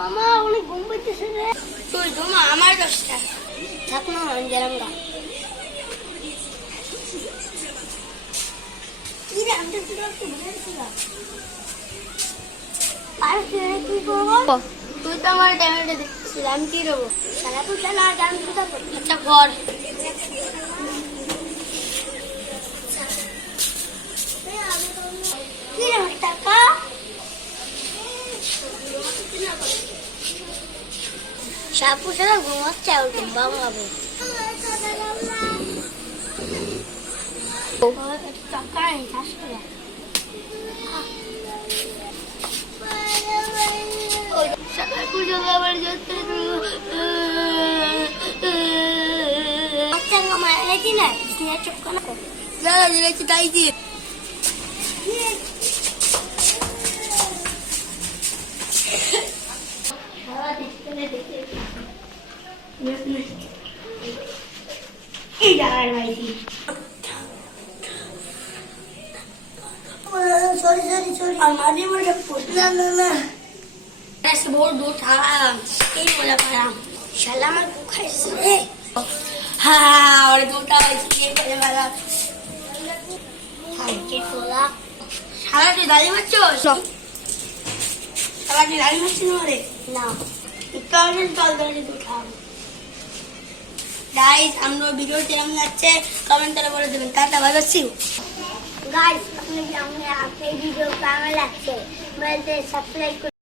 মামা অনেক ঘুম পাইতেছে রে। তুই ঘুমা, আমার দশটা থাক না, আমি গেলাম গা। কি রে, আমি তো একটু বলেছিলাম আর কি করবো। তুই তো আমার ড্যামেজটা দেখছিস, আমি কি করবো? সারা তুই খেলা জানি তো। আচ্ছা ঘর কি রে টাকা সাপু সারা ঘুমাচ্ছে, ওকে বাংলাবো টাকা নেই। সকাল পুজো আবার যেতে মারা গেছি না, চোখ না দিয়েছি তাই দিয়ে এই জায়গায় ভাইছি। সরি সরি সরি, আমারই মজা না না না ऐसे बहुत दूर था এই মজা পালাম। শালা আমার বুক খাইছে রে। হ্যাঁ और দুটা इसलिए করে वाला থাকি তোলা। শালা তুই দাড়ি মারছস? শালা তুই দাড়ি মারছিস রে? না কারণে চল দাড়ি দুটা। গাইস আমরা ভিডিও কেমন লাগছে কমেন্ট করে বলে দেবেন। Tata bye bye, see you guys. আপনাদের ভিডিও কেমন লাগছে বলতে সাবস্ক্রাইব